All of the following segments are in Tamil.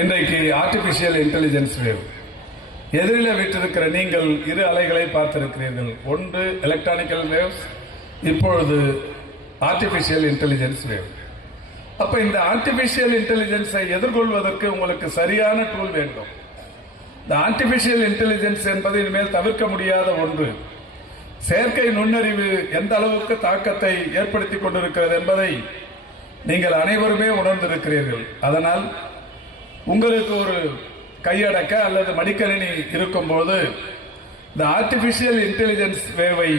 இன்றைக்கு ஆர்டிபிஷியல் இன்டெலிஜென்ஸ் வேவ் எதிரில் விட்டிருக்கிற நீங்கள் இரு அலைகளை பார்த்திருக்கிறீர்கள். ஒன்று எலக்ட்ரானிக்கல் வேவ்ஸ், இப்பொழுது ஆர்டிபிஷியல் இன்டெலிஜென்ஸ் வேவ். அப்ப இந்த ஆர்டிபிஷியல் இன்டெலிஜென்ஸை எதிர்கொள்வதற்கு உங்களுக்கு சரியான டூல் வேண்டும். இந்த ஆர்டிபிஷியல் இன்டெலிஜென்ஸ் என்பது இனிமேல் தவிர்க்க முடியாத ஒன்று. செயற்கை நுண்ணறிவு எந்த அளவுக்கு தாக்கத்தை ஏற்படுத்திக் கொண்டிருக்கிறது என்பதை நீங்கள் அனைவருமே உணர்ந்திருக்கிறீர்கள். அதனால் உங்களுக்கு ஒரு கையடக்க அல்லது மடிக்கணினி இருக்கும்போது இந்த ஆர்டிபிஷியல் இன்டெலிஜென்ஸ் வேவை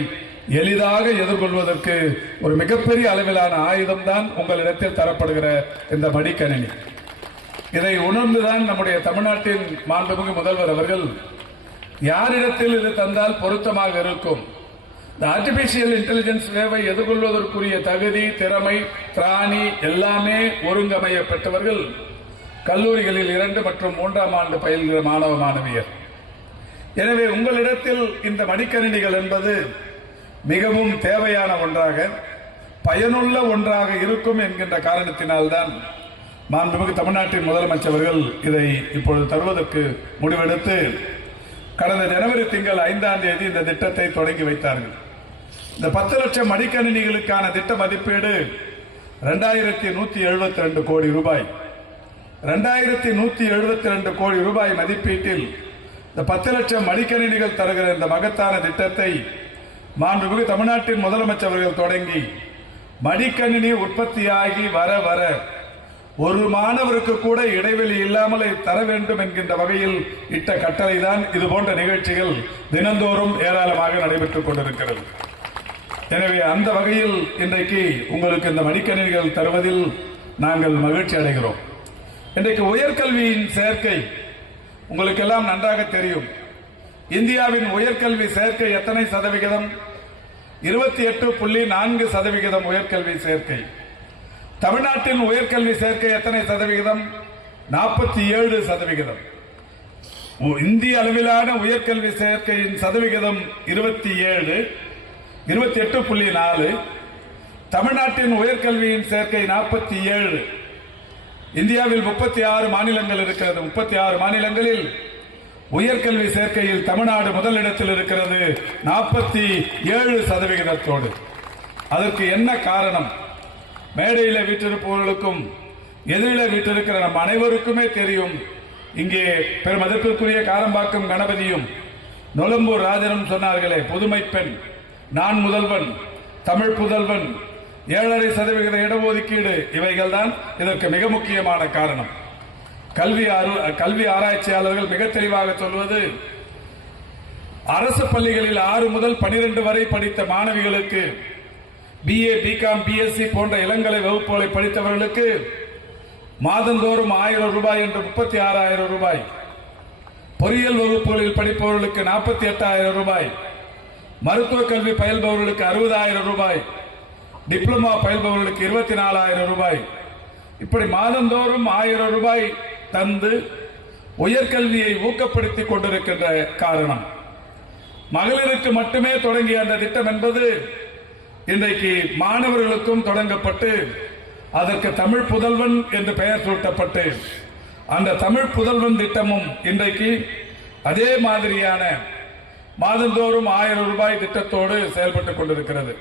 எளிதாக எதிர்கொள்வதற்கு ஒரு மிகப்பெரிய அளவிலான ஆயுதம் தான் உங்களிடத்தில் தரப்படுகிற இந்த மடிக்கணினி. இதை உணர்ந்துதான் நம்முடைய தமிழ்நாட்டின் மாண்புமிகு முதல்வர் அவர்கள் யாரிடத்தில் இது தந்தால் பொருத்தமாக இருக்கும், இந்த ஆர்டிபிஷியல் இன்டெலிஜென்ஸ் வேவை எதிர்கொள்வதற்குரிய தகுதி, திறமை, திராணி எல்லாமே ஒருங்கமைய பெற்றவர்கள் கல்லூரிகளில் 2 மற்றும் 3ஆம் ஆண்டு பயில்கிற மாணவ மாணவியர். எனவே உங்களிடத்தில் இந்த மடிக்கணினிகள் என்பது மிகவும் தேவையான ஒன்றாக, பயனுள்ள ஒன்றாக இருக்கும் என்கின்ற காரணத்தினால்தான் மாண்புமிகு தமிழ்நாட்டின் முதலமைச்சர்கள் இதை இப்பொழுது தருவதற்கு முடிவெடுத்து கடந்த ஜனவரி திங்கள் 5ஆம் தேதி இந்த திட்டத்தை தொடங்கி வைத்தார்கள். இந்த 10 லட்சம் மடிக்கணினிகளுக்கான திட்ட மதிப்பீடு 2172 கோடி ரூபாய். 2172 கோடி ரூபாய் மதிப்பீட்டில் இந்த 10 லட்சம் மடிக்கணினிகள் தருகிற இந்த மகத்தான திட்டத்தை மாண்புமிகு தமிழ்நாட்டின் முதலமைச்சர்கள் தொடங்கி மடிக்கணினி உற்பத்தியாகி வர வர ஒரு மாணவருக்கு கூட இடைவெளி இல்லாமல் தர வேண்டும் என்கின்ற வகையில் இட்ட கட்டளை தான் இது போன்ற நிகழ்ச்சிகள் தினந்தோறும் ஏராளமாக நடைபெற்றுக் கொண்டிருக்கிறது. எனவே அந்த வகையில் இன்றைக்கு உங்களுக்கு இந்த மடிக்கணினிகள் தருவதில் நாங்கள் மகிழ்ச்சி அடைகிறோம். இன்றைக்கு உயர்கல்வியின் சேர்க்கை உங்களுக்கு எல்லாம் நன்றாக தெரியும். இந்தியாவின் உயர்கல்வி சேர்க்கை எத்தனை சதவிகிதம்? 28.4% உயர்கல்வி சேர்க்கை. தமிழ்நாட்டின் உயர்கல்வி சேர்க்கை எத்தனை சதவிகிதம்? 47%. இந்திய அளவிலான உயர்கல்வி சேர்க்கையின் சதவிகிதம் 28.4. தமிழ்நாட்டின் உயர்கல்வியின் சேர்க்கை 47. இந்தியாவில் 36 மாநிலங்கள் இருக்கிறது. 36 மாநிலங்களில் உயர்கல்வி சேர்க்கையில் தமிழ்நாடு முதலிடத்தில் இருக்கிறது 47%. அதற்கு என்ன காரணம்? மேடையில் வீற்றிருப்பவர்களுக்கும் எதிரில் வீற்றிருக்கிற நம் அனைவருக்குமே தெரியும். இங்கே பெருமதிப்பிற்குரிய காரம்பாக்கம் கணபதியும் நொலம்பூர் ராஜனும் சொன்னார்களே, புதுமை பெண், நான் முதல்வன், தமிழ் புதல்வன், 7.5% இடஒதுக்கீடு, இவைகள் தான் இதற்கு மிக முக்கியமான காரணம். கல்வி ஆராய்ச்சியாளர்கள் மிக தெளிவாக சொல்வது, அரசு பள்ளிகளில் 6 முதல் 12 வரை படித்த மாணவிகளுக்கு, BA, BCom, BSc போன்ற இளங்கலை வகுப்புகளை படித்தவர்களுக்கு மாதந்தோறும் 1000 ரூபாய் என்று 36,000 ரூபாய், பொறியியல் வகுப்புகளில் படிப்பவர்களுக்கு 48,000 ரூபாய், மருத்துவக் கல்வி பயில்பவர்களுக்கு 60,000 ரூபாய், டிப்ளமா பயில்பவர்களுக்கு 24,000 ரூபாய், இப்படி மாதந்தோறும் 1000 ரூபாய் தந்து உயர்கல்வியை ஊக்கப்படுத்திக் கொண்டிருக்கின்ற காரணம். மகளிருக்கு மட்டுமே தொடங்கிய அந்த திட்டம் என்பது இன்றைக்கு மாணவர்களுக்கும் தொடங்கப்பட்டு அதற்கு தமிழ் புதல்வன் என்று பெயர் சூட்டப்பட்டு அந்த தமிழ் புதல்வன் திட்டமும் இன்றைக்கு அதே மாதிரியான மாதந்தோறும் 1000 ரூபாய் திட்டத்தோடு செயல்பட்டுக் கொண்டிருக்கிறது.